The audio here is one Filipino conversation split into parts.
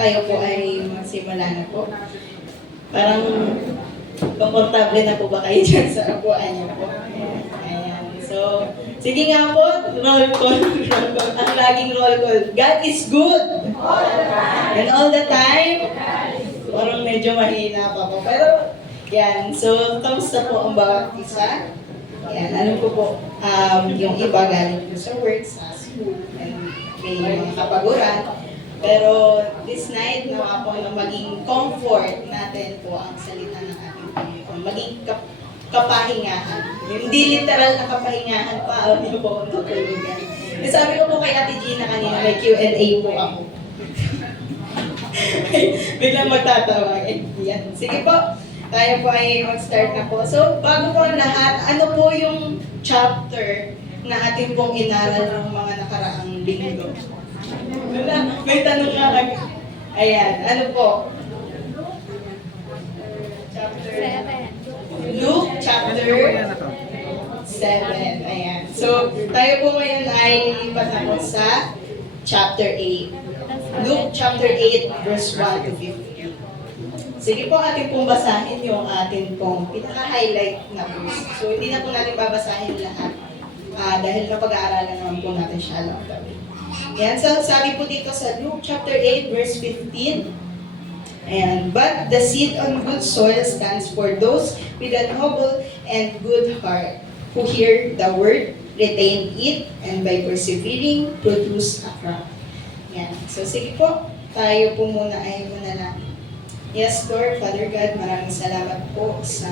tayo po ay magsimula na po. Parang komportable na po ba kayo dyan sa upuan niyo po? Ayan. So, sige nga po, roll call. Ang laging roll call. God is good. And all the time. Parang medyo mahina pa po. Pero, yan. So, kamusta po ang bawat isa? Yan. Alam ko po, yung iba galing po sa work, sa school, and may mga kapaguran. Pero this night, nawa po na maging comfort natin po ang salita ng ating Panginoon. Maging kapahingahan. Hindi literal na kapahingahan pa, alam niyo po kung tutulugan. Sabi ko po kay Ate Gina kanina, may Q&A po ako. Biglang magtatawag. Yan. Sige po, tayo po ay mag-start na po. So, bago po ang lahat, ano po yung chapter na ating pong inaral ng mga nakaraang linggo? Wala, may tanong nga kami. Ayan, ano po? Chapter 7. Luke chapter 7. Ayan. So, tayo po ngayon ay lilipat na po sa chapter 8. Luke chapter 8 verse 1 to 15. Sige po, atin pong basahin yung atin pong pinaka-highlight na verse. So, hindi na po natin babasahin lahat. Dahil napag-aaralan naman po natin siya along the way. Ayan, so sabi po dito sa Luke chapter 8 verse 15. And but the seed on good soil stands for those with a noble and good heart, who hear the word, retain it, and by persevering, produce a crop. Ayan. So sige po, tayo po muna ay manalangin. Yes, Lord, Father God, maraming salamat po sa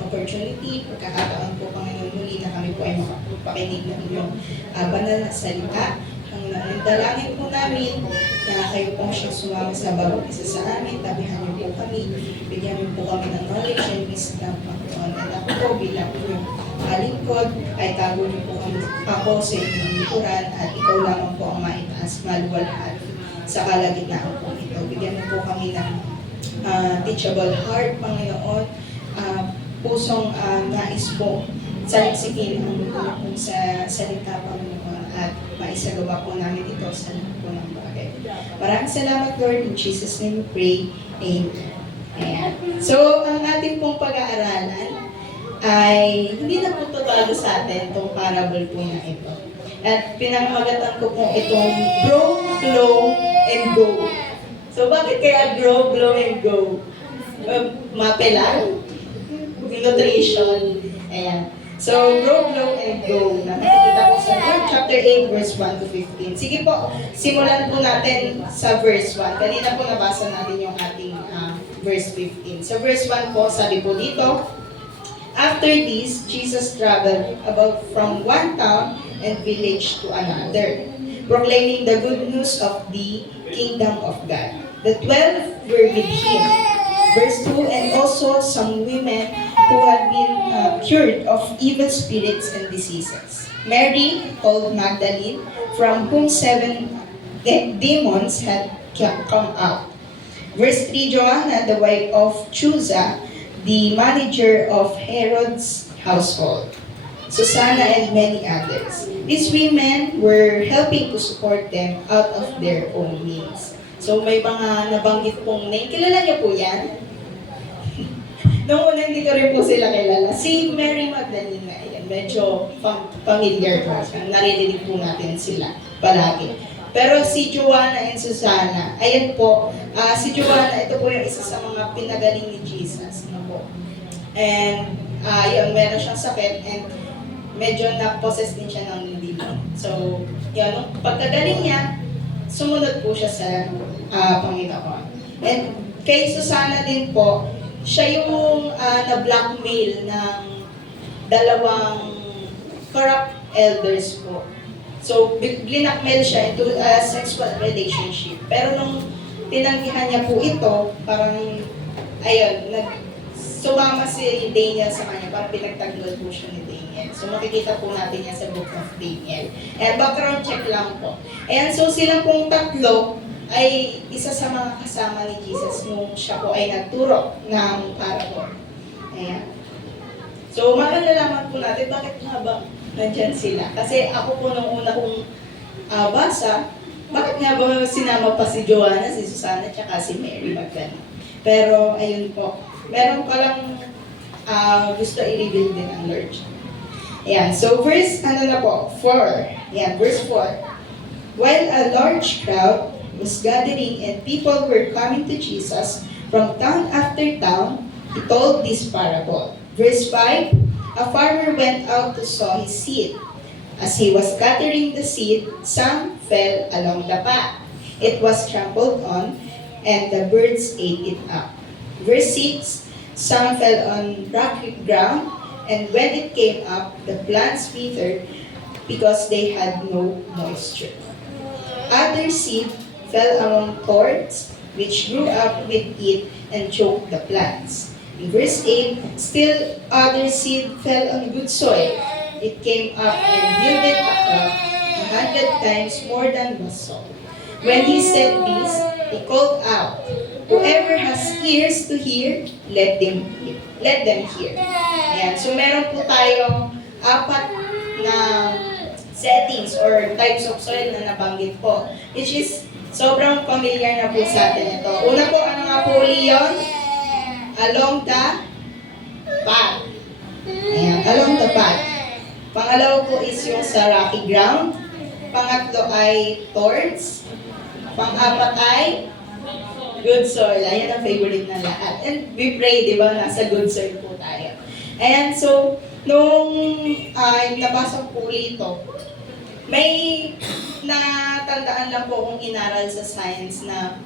opportunity, pagkakataon po, Panginoon, muli na kami po ay makapakinig ng iyong banal na salita. Ang dalangin po namin na kayo pong siyang sumama sa bawat isa sa amin, tabihan niyo po kami, bigyan niyo po kami ng knowledge and wisdom, Panginoon. At ako po bilang iyong lingkod, ay tago niyo po ako sa inyong likuran at ikaw lamang po ang maitaas, maluwalhati sa kalagitnaan po ito. Bigyan niyo po kami ng teachable heart, Panginoon, pusong nais po saliksikin ang luto po sa salita, Panginoon, at maisagawa po namin ito sa lahat po ng bagay. Maraming salamat, Lord. In Jesus' name we pray. Amen. Ayan. So, ang ating pong pag-aaralan ay hindi na po totoo sa atin itong parable po na ito. At pinamagatan ko po itong grow, flow, and go. So, bakit kaya grow, glow, and go? Mapelang? Nutrition. Ayan. So, grow, glow, and go. Nakikita ko sa Luke chapter 8, verse 1 to 15. Sige po, simulan po natin sa verse 1. Kanina po nabasa natin yung ating verse 15. Sa verse 1 po, sabi po dito, after this, Jesus traveled about from one town and village to another, proclaiming the good news of the kingdom of God. The 12 were with him. Verse 2, and also some women who had been cured of evil spirits and diseases. Mary, called Magdalene, from whom 7 demons had come out. Verse 3, Joanna, the wife of Chuza, the manager of Herod's household. Susanna and many others. These women were helping to support them out of their own means. So may mga nabanggit pong name. Kilala niyo po yan? Noong una, hindi ko rin po sila kilala. Si Mary Magdalene nga yan. Medyo familiar po. Naririnig po natin sila palagi. Pero si Joanna and Susanna, ayan po, si Joanna, ito po yung isa sa mga pinagaling ni Jesus. No po? And yun, meron siyang sakit and medyo na-possess din siya ng demon. So, yun, nung pagkagaling niya, sumunod po siya sa Panginoon. And kay Susanna din po, siya yung na-blackmail ng dalawang corrupt elders po. So, blinakmail siya into a sexual relationship. Pero nung tinanggihan niya po ito, parang, ayun, sumama si Daniel sa kanya, parang pinagtaglol po siya ni Daniel. So, makikita po natin yan sa book of Daniel. And background check lang po. And so, sila pong tatlo ay isa sa mga kasama ni Jesus nung siya po ay nagturo ng parable. Ayan. So, makalalaman po natin bakit nga ba nandyan sila. Kasi ako po nung una kong basa, bakit nga ba sinama pa si Joanna, si Susana, tsaka si Mary Magdalene? Pero, ayun po, meron palang gusto i-reveal din ang Lord. Ayan, so verse, 4. Ayan, verse 4. While a large crowd was gathering and people were coming to Jesus from town after town, he told this parable. Verse 5, a farmer went out to sow his seed. As he was scattering the seed, some fell along the path. It was trampled on, and the birds ate it up. Verse 6, some fell on rocky ground, and when it came up, the plants withered because they had no moisture. Other seed fell among thorns, which grew up with it and choked the plants. In verse 8, still other seed fell on good soil. It came up and yielded a crop 100 times more than was sown. When he said this, he called out, whoever has ears to hear, let them hear. Ayan. So meron po tayong 4 na settings or types of soil na nabanggit po, which is sobrang familiar na po sa atin ito. Una po, ano nga po yun? Along the path. Ayan, along the path. Pangalawa po is yung sa rocky ground. Pangatlo ay thorns. Pang-apat ay good soil. Ayan ang favorite na lahat. And we pray, di ba, nasa good soil po tayo. Ayan, so, nung nabasa po ito, may natandaan lang po kung inaral sa science na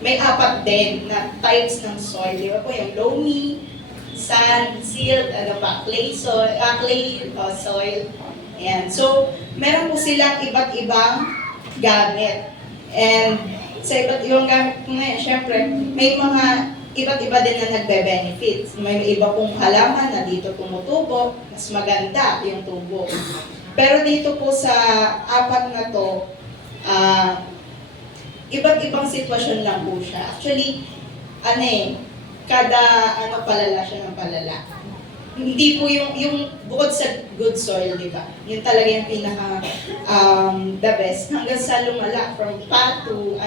may 4 din na types ng soil. Di ba po, yung loamy, sand, silt, clay soil. Ayan. So, meron po silang iba't ibang gamit. And sa iba't ibang gamit po ngayon, syempre, may mga iba't iba din na nagbe-benefits. May iba pong halaman na dito tumutubo, mas maganda yung tubo. Pero dito po sa 4 na to, iba't ibang sitwasyon lang po siya. Actually, kada palala siya ng palala. Hindi po yung bukod sa good soil, di ba? Yun talaga yung pinaka the best. Hanggang sa lumala from path to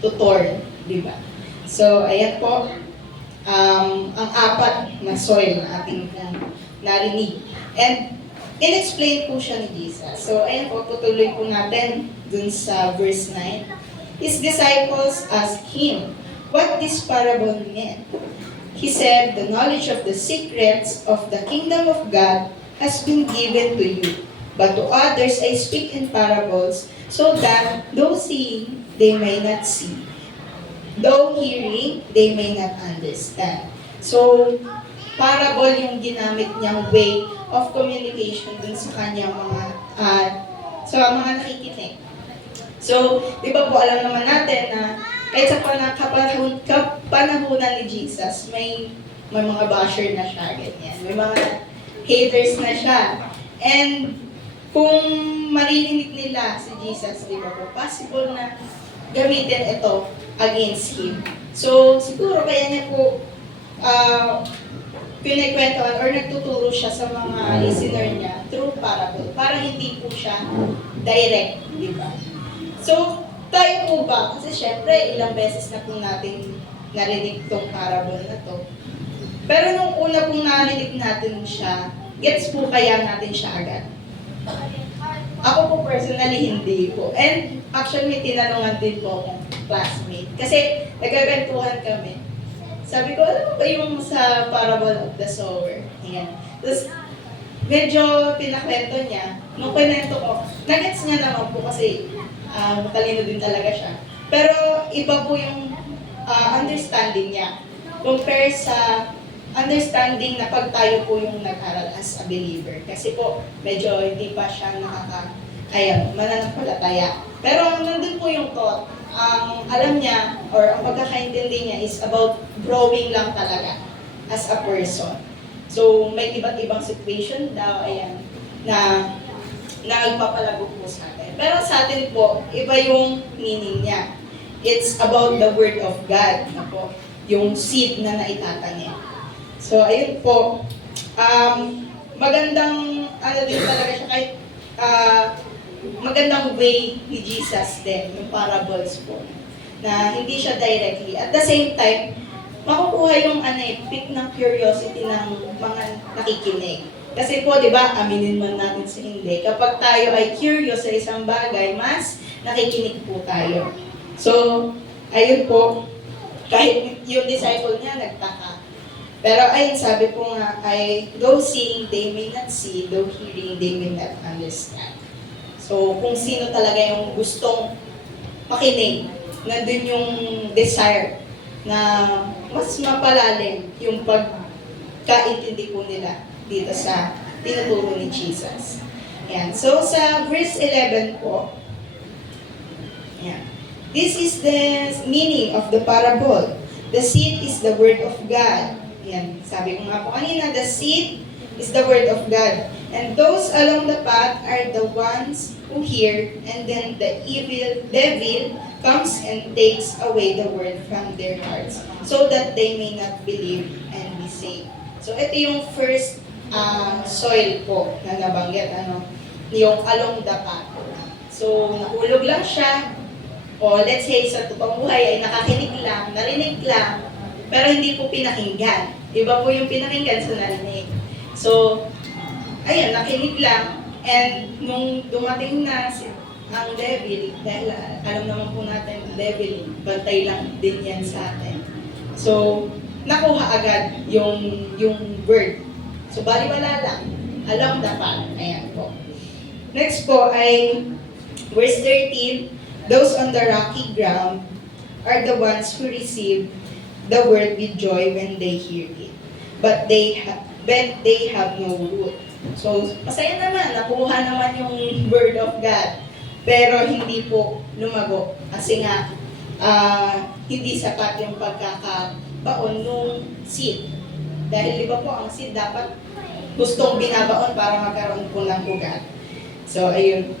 to thorn, di ba? So, ayan po ang 4 na soil na ating narinig. And in-explain po siya ni Jesus. So, ayan po, tutuloy po natin dun sa verse 9. His disciples asked him what this parable meant. He said, the knowledge of the secrets of the kingdom of God has been given to you. But to others I speak in parables, so that though seeing, they may not see. Though hearing, they may not understand. So, parable yung ginamit niyang way of communication dun sa kanyang mga nakikinig. So, di ba po alam naman natin na kahit sa kapanahunan ni Jesus, may mga basher na siya, ganyan. May mga haters na siya. And kung marinig nila si Jesus, di ba po, possible na gamitin ito against him. So, siguro kaya niya po pinagkwentuhan or nagtuturo siya sa mga listener niya through parable para hindi po siya direct, di ba? So, tayo po ba? Kasi syempre, ilang beses na po natin narinig itong parable na to. Pero nung una pong narinig natin siya, gets po kaya natin siya agad? Ako po personally, hindi po. And actually, may tinanungan din po akong classmate. Kasi nagkagantuhan kami. Sabi ko, ano ba yung sa parable of the sower? Ayan. Tapos, medyo pinakwento niya. Nung kwento ko, nagets nga naman po kasi matalino din talaga siya. Pero iba po yung understanding niya. Compare sa understanding na pag tayo po yung nag-aral as a believer. Kasi po, medyo hindi pa siya mananampalataya. Pero nandun po yung thought. Ang alam niya, or ang pagkakaintindi niya is about growing lang talaga as a person. So, may iba't ibang situation daw, ayan, na nagpapalago po sa atin. Pero sa atin po, iba yung meaning niya. It's about the Word of God, na po, yung seed na naitatanim. So, ayun po, magandang, din talaga siya, kahit magandang way ni Jesus din, yung parables po, na hindi siya directly. At the same time, makukuha yung pick ng curiosity ng mga nakikinig. Kasi po, di ba, aminin man natin sa hindi, kapag tayo ay curious sa isang bagay, mas nakikinig po tayo. So, ayun po, kahit yung disciple niya nagtaka. Pero ayun, sabi po nga, ay, though seeing, they may not see, though hearing, they may not understand. So, kung sino talaga yung gustong makinig, nandun yung desire na mas mapalalim yung pagkaintindi po nila dito sa tinuturo ni Jesus. Ayan. So, sa verse 11 po, ayan. This is the meaning of the parable. The seed is the word of God. Ayan. Sabi ko nga po kanina, the seed is the word of God. And those along the path are the ones who hear, and then the devil comes and takes away the word from their hearts, so that they may not believe and be saved. So ito yung first soil po na nabanggit, yung along the path. So nahulog lang siya, o let's say sa totoong buhay ay nakakinig lang, narinig lang, pero hindi po pinakinggan. Iba po yung pinakinggan sa narinig. So, ayan, nakinig lang, and nung dumating na ang devil, dahil alam naman po natin, devil, bantay lang din yan sa atin. So, nakuha agad yung word. So, baliwala lang, along the path. Ayan po. Next po ay verse 13, those on the rocky ground are the ones who receive the word with joy when they hear it. But they have no root. So, masaya naman, nakuha naman yung word of God. Pero hindi po lumago. Kasi nga, hindi sapat yung pagkakabaon nung seed. Dahil di ba po, ang seed dapat gustong binabaon para magkaroon po ng ugat. So, ayun.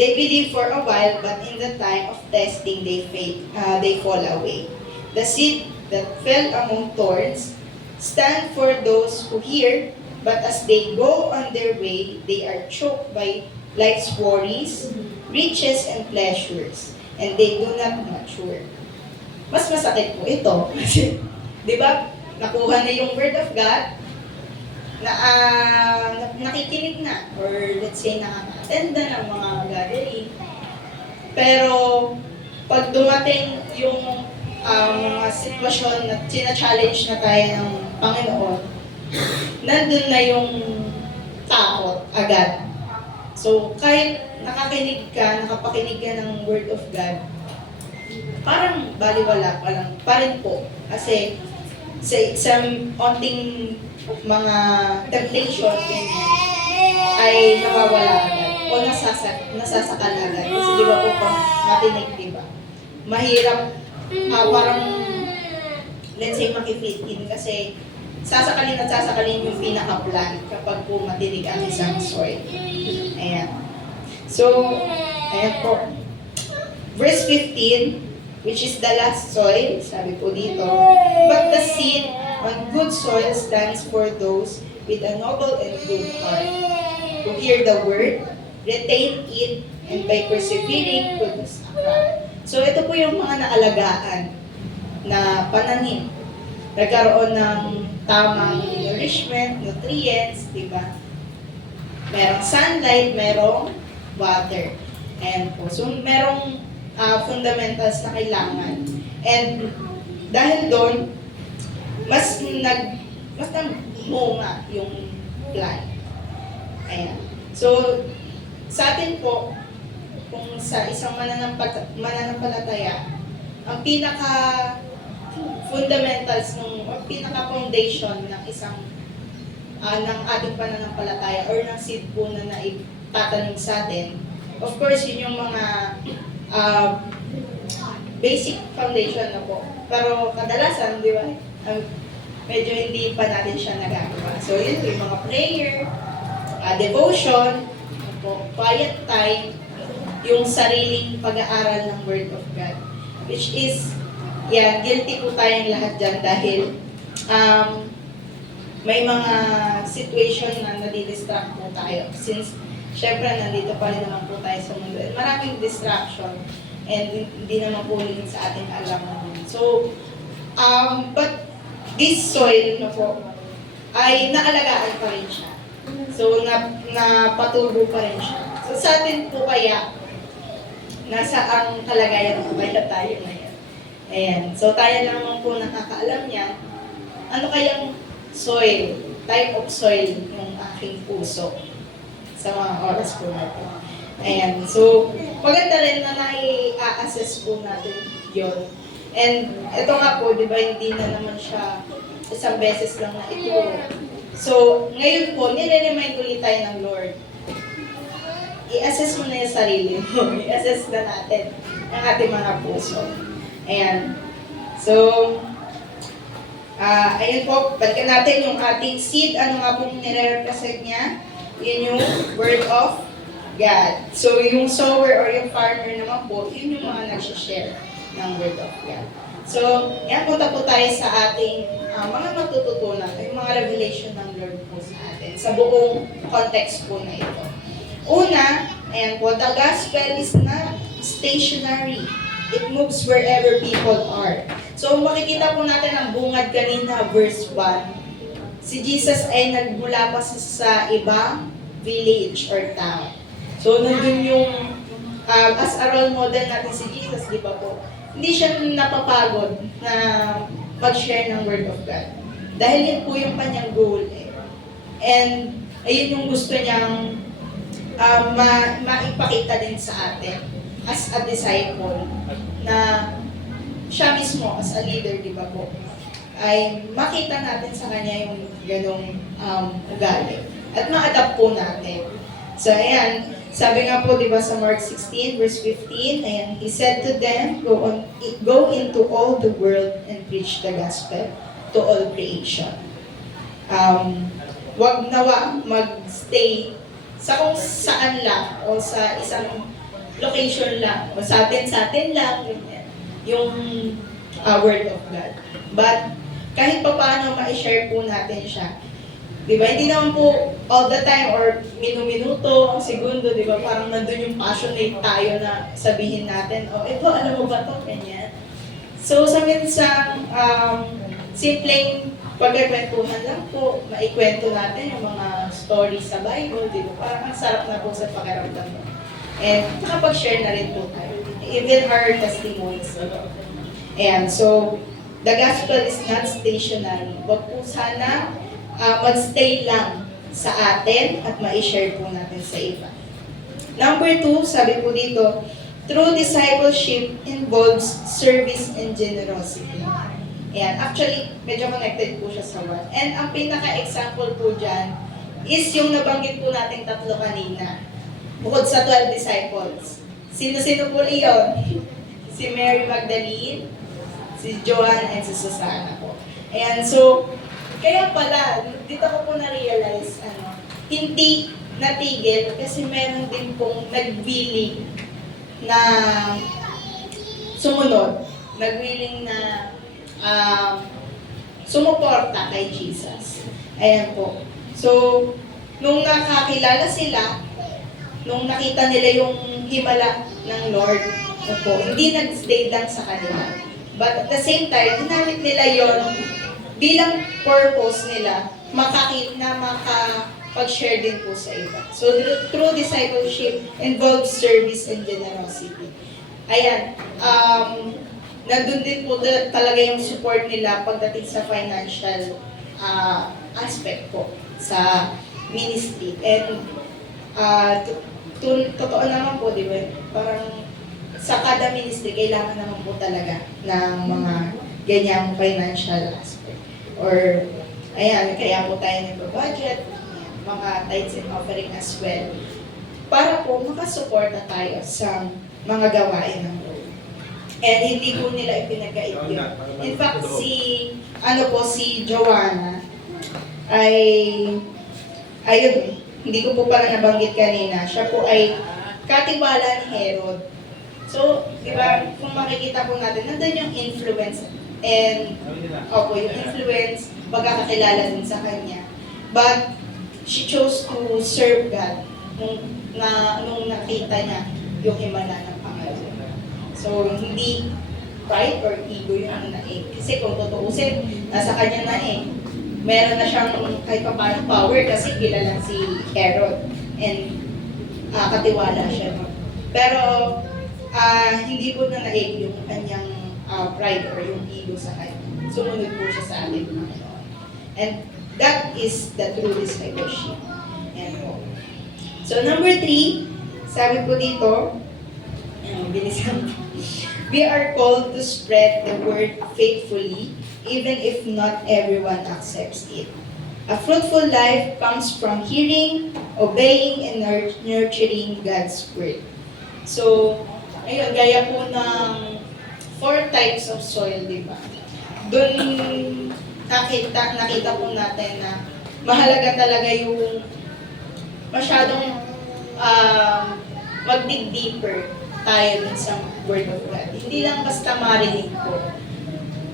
They believe for a while, but in the time of testing, they fall away. The seed that fell among thorns stand for those who hear, but as they go on their way, they are choked by life's worries, riches, and pleasures, and they do not mature. Mas masakit po ito. Kasi, di ba, nakuha na yung word of God, na nakikinig na, or let's say nakaka-attend na ng mga gathering. Pero, pag dumating yung mga sitwasyon na sina-challenge na tayo ng Panginoon, nandun na yung takot agad. So, kahit nakapakinig ka ng Word of God, parang baliwala pa rin po. Kasi sa onting mga temptation ay nawawala agad o nasasakal agad. Kasi di ba po pag matinig, di ba? Mahirap, parang let's say makifit in kasi sasakalin yung pinaka-plan kapag po matinig ang isang soil. Ayan. So, ayan po. Verse 15, which is the last soil, sabi po dito, but the seed on good soil stands for those with a noble and good heart, who hear the word, retain it, and by persevering produce a crop. So ito po yung mga naalagaan na pananim. Nagkaroon ng tamang nourishment, nutrients, di ba? Merong sunlight, merong water. And po, so merong fundamentals na kailangan. And dahil doon, mas namunga yung plant. Ayan. So, sa atin po, kung sa isang mananampalataya, ang pinaka-fundamentals, ang pinaka-foundation ng isang ng ating pananampalataya or ng seed po na naitatanim sa atin, of course, yun yung mga basic foundation na po. Pero kadalasan, di ba, medyo hindi pa natin siya nagagawa. So, yun yung mga prayer, devotion, quiet time, yung sariling pag-aaral ng Word of God. Which is, guilty po tayong lahat dyan dahil may mga situation na nadidistract po tayo. Since syempre nandito pa rin naman po tayo sa mundo. And maraming distraction and hindi naman po rin sa ating alam. So, but this soil na po ay naalagaan pa rin siya. So, napatubo pa rin siya. So, sa atin po kaya, nasa ang kalagayan po kaya tayo ngayon. Ayan. So, tayo naman po nakakaalam niya, ano kayang soil, type of soil yung aking puso sa mga oras po natin. Ayan. So, maganda rin na nai-assess po natin yun. And ito nga po, di ba, hindi na naman siya isang beses lang na ituro. So, ngayon po, nire-remind ulit tayo ng Lord. I-assess mo na yung sarili mo. I-assess na natin ang ating mga puso. Ayan. So, ayun po, balikan natin yung ating seed. Ano nga pong nire-represent niya? Yun yung Word of God. So, yung sower or yung farmer naman po, yun yung mga nag-share ng Word of God. So, yan, punta po tayo sa ating mga matututunan, yung mga revelation ng Lord po sa atin, sa buong context po na ito. Una, ayan po, the gospel is not stationary. It moves wherever people are. So, makikita po natin ang bungad kanina, verse 1. Si Jesus ay nagmula pa sa ibang village or town. So, nandun yung, as a role model natin si Jesus, di ba po? Hindi siya napapagod na mag-share ng Word of God. Dahil yun po yung kanyang goal. And, ayun yung gusto niyang maipakita din sa atin as a disciple na siya mismo as a leader, di ba po, ay makita natin sa kanya yung ganong ugali at ma-adapt po natin. So, ayan, sabi nga po, di ba, sa Mark 16, verse 15, ayan, He said to them, go into all the world and preach the gospel to all creation. Wag nawa mag-stay sa kung saan lang o sa isang location lang o sa atin lang, yung Word of God. But kahit pa paano ma-share po natin siya. Di ba? Hindi naman po all the time or minuto, segundo, di ba? Parang nandun yung passionate tayo na sabihin natin, oh, ito, alam mo ba ito? Ganyan. So, sa minsang, simpleng pagkakwentuhan lang po, maikwento natin yung mga stories sa Bible, di ba? Parang ang sarap na po sa pakiramdam mo. And nakapag-share na rin po tayo. Even our testimonies. And so, the gospel is not stationary. Wag po sana mag-stay lang sa atin at ma-share po natin sa iba. Number 2, sabi po dito, true discipleship involves service and generosity. Ayan, actually, medyo connected po siya sa one. And ang pinaka-example po dyan is yung nabanggit po nating tatlo kanina. Bukod sa 12 disciples. Sino-sino po yun? Si Mary Magdalene, si Joanna, and si Susana po. Ayan, so, kaya pala, dito ko po na-realize, hindi natigil kasi meron din pong nag-willing na sumunod, nag-willing na sumuporta kay Jesus. Ayan po. So, nung nakakilala sila, nung nakita nila yung himala ng Lord, po, hindi nag-stay lang sa kanila. But at the same time, ginamit nila yon bilang purpose nila, makapag-share din po sa iba. So, true discipleship involves service and generosity. Ayan, nandun din po talaga yung support nila pagdating sa financial aspect po sa ministry. And totoo naman po, di ba? Parang sa kada ministry, kailangan naman po talaga ng mga ganyang financial aspect. Or, ayan, kaya po tayo nag-budget, mga tithes and offering as well. Para po makasuporta tayo sa mga gawain ng Lord. And hindi po nila ipinagkait yun. In fact, si Joanna ayun, hindi ko po pala nabanggit kanina, siya po ay katiwala ni Herod. So, di ba, kung makikita po natin, nandun yung influence and, yung influence, pagkakakilala din sa kanya. But, she chose to serve God. na nung nakita niya yung himala ng Panginoon. So, hindi pride or ego yung naig. Kasi kung tutuusin, nasa kanya na eh. Meron na siyang kahit pa paano power kasi kilala si Herod. And katiwala siya. Pero, hindi po na naig yung kanyang pride or yung ego sa kanya. Sumunod po siya sa ating Panginoon. And that is the true discipleship. Yan po. So, number 3, sabi po dito, bilisan po. We are called to spread the word faithfully, even if not everyone accepts it. A fruitful life comes from hearing, obeying, and nurturing God's word. So, ayun, gaya po ng 4 types of soil, di ba? Doon nakita po natin na mahalaga talaga yung masyadong mag-dig deeper tayo dun sa Word of God. Hindi lang basta marinig ko.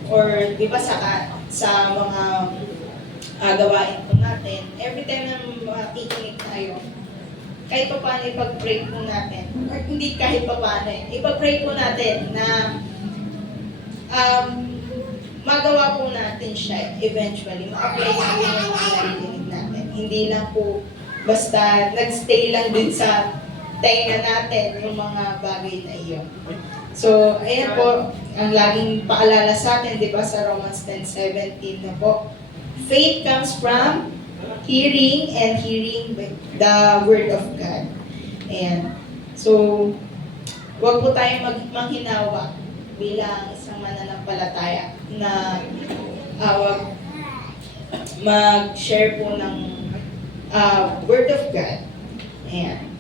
Or, di ba, sa mga gawain po natin, every time na makikinig tayo, kahit pa paano ipag-pray po natin, or hindi kahit pa paano, ipag-pray po natin na magawa po natin siya eventually, ma-apply natin yung mga narinig natin. Hindi lang po basta nag-stay lang din sa tenga natin yung mga bagay na iyon. So, ayan po, ang laging paalala sa atin, di ba, sa Romans 10:17 na po, faith comes from hearing, and hearing the Word of God. Ayan. So, huwag po tayong manghinawa bilang isang mananampalataya na mag-share po ng Word of God. Ayan.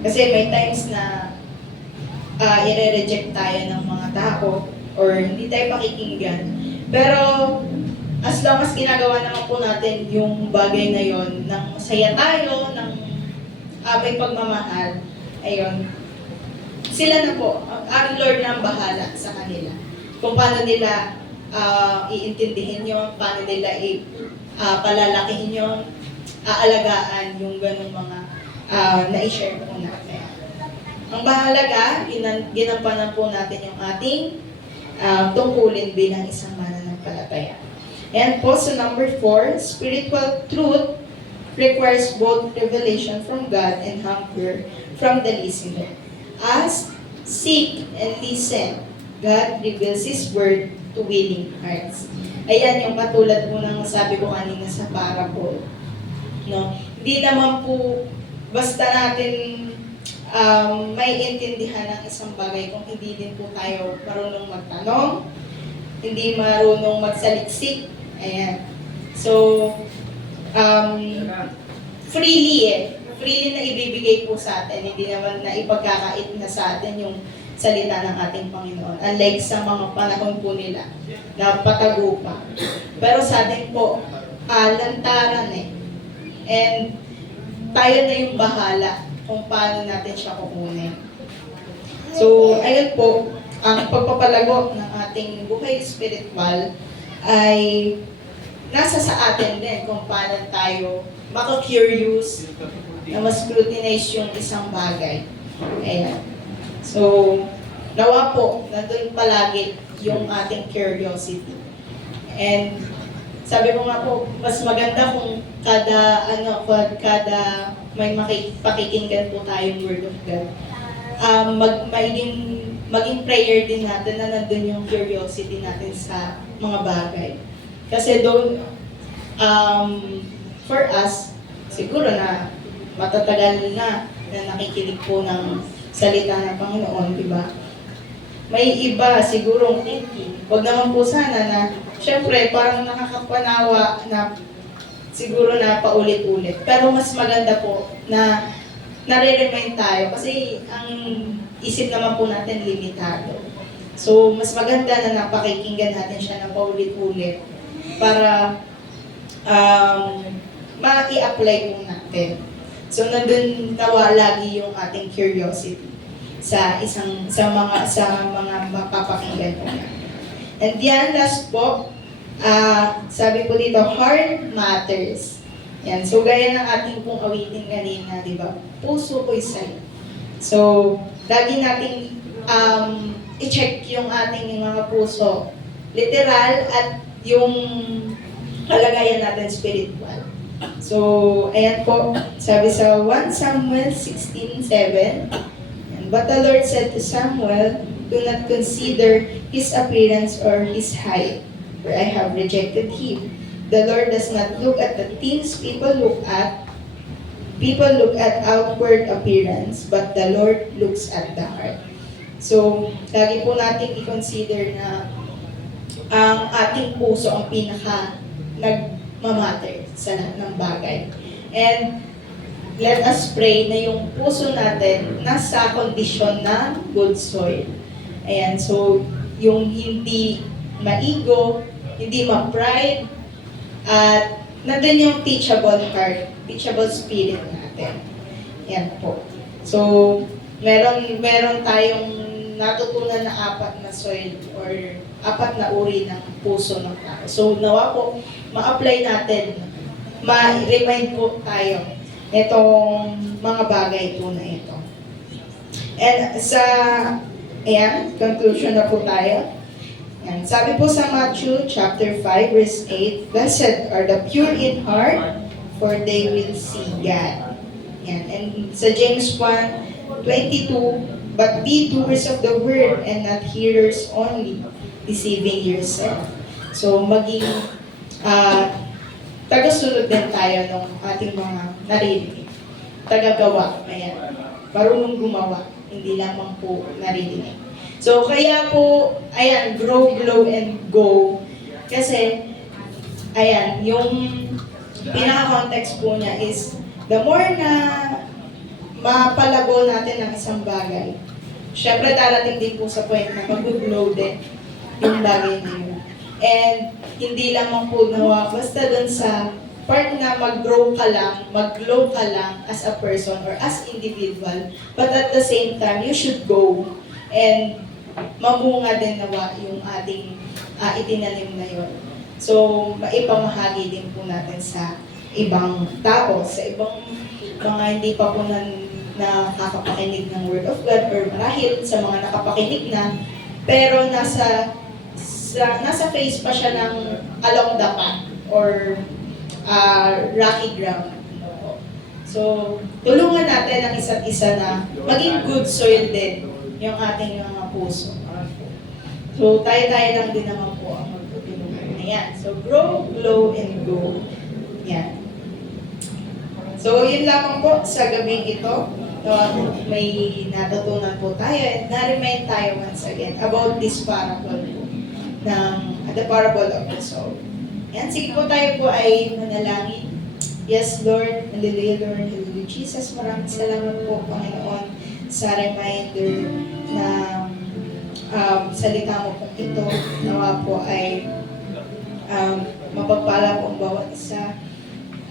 Kasi may times na i-reject tayo ng mga tao or hindi tayo pakikinggan. Pero as long as ginagawa naman po natin yung bagay na yon, nang masaya tayo, nang may pagmamahal, ayun, sila na po, ang Lord na ang bahala sa kanila. Kung paano nila iintindihin yun, paano nila palalakihin yun, aalagaan yung ganung mga na-share po natin. Ang mahalaga, ginampanan po natin yung ating tungkulin bilang isang mananampalataya. And po sa number 4, spiritual truth requires both revelation from God and hunger from the listener. Ask, seek, and listen. God reveals His Word to willing hearts. Ayan yung katulad po ng sabi ko kanina sa parable. No? Hindi naman po basta natin may intindihan ng isang bagay kung hindi din po tayo marunong magtanong, hindi marunong magsaliksik. Ayan. So, freely na ibibigay po sa atin, hindi naman na ipagkakait na sa atin yung salita ng ating Panginoon. Unlike sa mga panahon po nila, na patago pa. Pero sa atin po, lantaran eh. And tayo na yung bahala kung paano natin siya kukunin. So, ayun po, ang pagpapalago ng ating buhay spiritual ay nasa sa atin din kung paano tayo maka-curious na mas scrutinize yung isang bagay. Ayan. So, nawa po, nandun palagi yung ating curiosity. And sabi ko nga po, mas maganda kung kada may pakikinggan po tayong Word of God. Maging prayer din natin na nandun yung curiosity natin sa mga bagay. Kasi doon, for us, siguro na matatagal na nakikinig po ng salita ng Panginoon, di ba? May iba siguro, wag naman po sana na, syempre, parang nakakapanawa na siguro na paulit-ulit. Pero mas maganda po na nare-remind tayo kasi ang isip naman po natin limitado. So, mas maganda na napakikinggan natin siya na paulit-ulit para ma-i-apply po natin. So, nandun nawa lagi yung ating curiosity sa mga mapapakinggan po natin. And yan, last po, sabi po dito, heart matters. Yan. So, gaya ng ating pong awitin kanina, di ba? Puso ko'y sa'yo. So, lagi nating i-check yung ating mga puso. Literal at yung kalagayan natin spiritual. So, ayan po, sabi sa 1 Samuel 16:7, "But the Lord said to Samuel, do not consider his appearance or his height, for I have rejected him. The Lord does not look at the things people look at. People look at outward appearance, but the Lord looks at the heart." So, lagi po natin i-consider na ang ating puso ang pinaka nagmamatter sa lahat ng bagay. And let us pray na yung puso natin nasa kondisyon ng good soil. Ayan, so yung hindi maigo, hindi ma-pride, at nandun yung teachable heart, teachable spirit natin. Yan po. So, meron tayong natutunan na apat na soil or apat na uri ng puso ng tao. So, nawa po, ma-apply natin, ma-remind po tayo itong mga bagay po na ito. And conclusion na po tayo. Yan. Sabi po sa Matthew chapter 5 verse 8, "Blessed are the pure in heart, for they will see God." Yan. And sa James 1:22, "But be doers of the word and not hearers only, deceiving yourself." So maging tagasunod din tayo ng ating mga naririnig. Tagagawa. Ayan. Marunong gumawa, hindi lamang po naririnig. So, kaya po, ayan, grow, glow, and go. Kasi, ayan, yung pinaka-context po niya is, the more na mapalago natin ang isang bagay, syempre darating din po sa point na mag-glow din yung bagay na yun. And, hindi lamang po nawa, basta dun sa part na mag-grow ka lang, mag-glow ka lang as a person or as individual, but at the same time, you should go and mamunga din nawa yung ating itinanim na yun. So, maipamahagi din po natin sa ibang tao, sa ibang mga hindi pa po nakakapakinig ng Word of God or marahil sa mga nakapakinig na, pero nasa face pa siya ng along the path or rocky ground. So, tulungan natin ang isa't isa na maging good soil din yung ating mga puso. So, tayo-tayo lang din naman po ang magtutulungan. Ayan. So, grow, glow, and go. Yan. So, yun lamang po sa gabing ito. May natutunan po tayo at na-remind tayo once again about this parable po ng the parable of the soul. Yan. Sige po, tayo po ay manalangin. Yes, Lord. Hallelujah, Lord. Hallelujah, Jesus. Maraming salamat po, Panginoon, sa reminder na salita mo po ito. Nawa po ay mapagpala po ang bawat isa.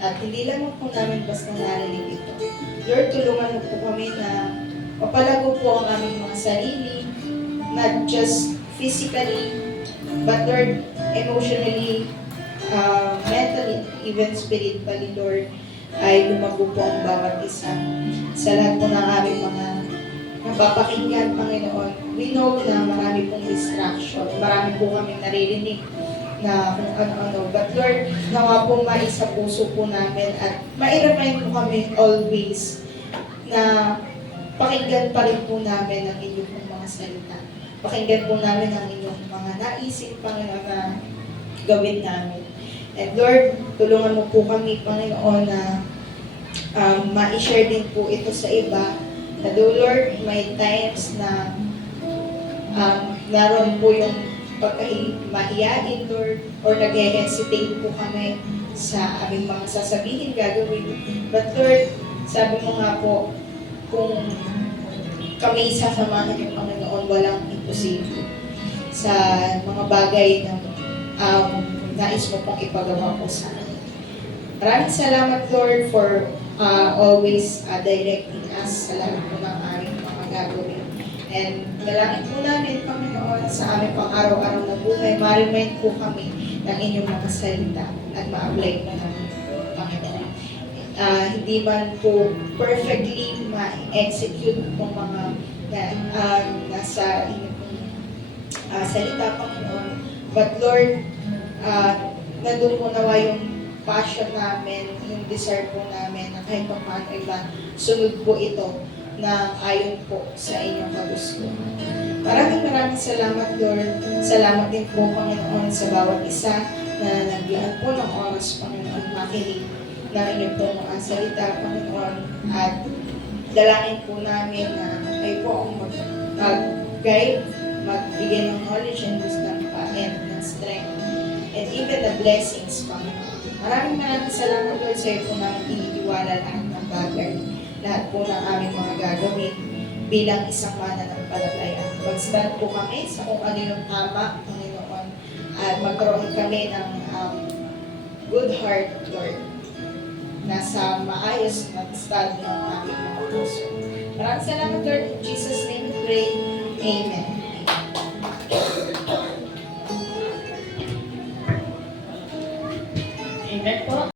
At hindi lang po namin basta narinig ito. Lord, tulungan mo po kami na mapalago po ang aming mga sarili, not just physically, but Lord, emotionally, mentally, even spiritually, Lord, ay lumago po ang bawat isa. Sa lahat po ng aming mga napapakinggan, Panginoon, we know na marami pong distraction, marami po kami naririnig na kung ano-ano. But Lord, nawa po maisa puso po namin at ma-remind po kami always na pakinggan pa rin po namin ang inyong mga salita. Pakinggan po namin ang inyong mga naisip, Panginoon, na gawin namin. And Lord, tulungan mo po kami, Panginoon, na ma-share din po ito sa iba. Na Lord, may times na naroon po yung pagkahimahiyain, Lord, or nag-hesitate po kami sa aming mga sasabihin, gagawin. But Lord, sabi mo nga po, kung kami isasamahan yung Panginoon, walang imposible sa mga bagay na nais mo pong ipagawa po sa amin. Maraming salamat, Lord, for always directing us sa lahat po ng aming mga gagawin. And dalangin po namin, Panginoon, sa aming pang-araw-araw na buhay, ma-remind po kami ng inyong mga salita at ma-apply po namin, Panginoon. hindi man po perfectly ma-execute po mga nasa inyong salita, Panginoon. But Lord, nandun po nawa yung passion namin, yung desire po namin na kahit pa paano iba, sunod po ito na ayon po sa inyong kagustuhan. Maraming salamat, Lord. Salamat din po, Panginoon, sa bawat isa na naglaan po ng oras, Panginoon, makinig ng inyong pong mga salita, Panginoon. At dalangin po namin na kayo po ang mag-guide, magbigay ng knowledge and wisdom pa, and ng strength, and even the blessings, Panginoon. Maraming salamat, Lord, sa iyo po namin iniiwala lahat ng bagay, lahat po ng aming mga gagawin bilang isang mananampalataya. Mag-stand po kami sa kung ano yung tama, Panginoon, at magkaroon kami ng good heart, Lord, nasa maayos na estado ng aming mga puso. Maraming salamat, Lord. In Jesus' name we pray. Amen.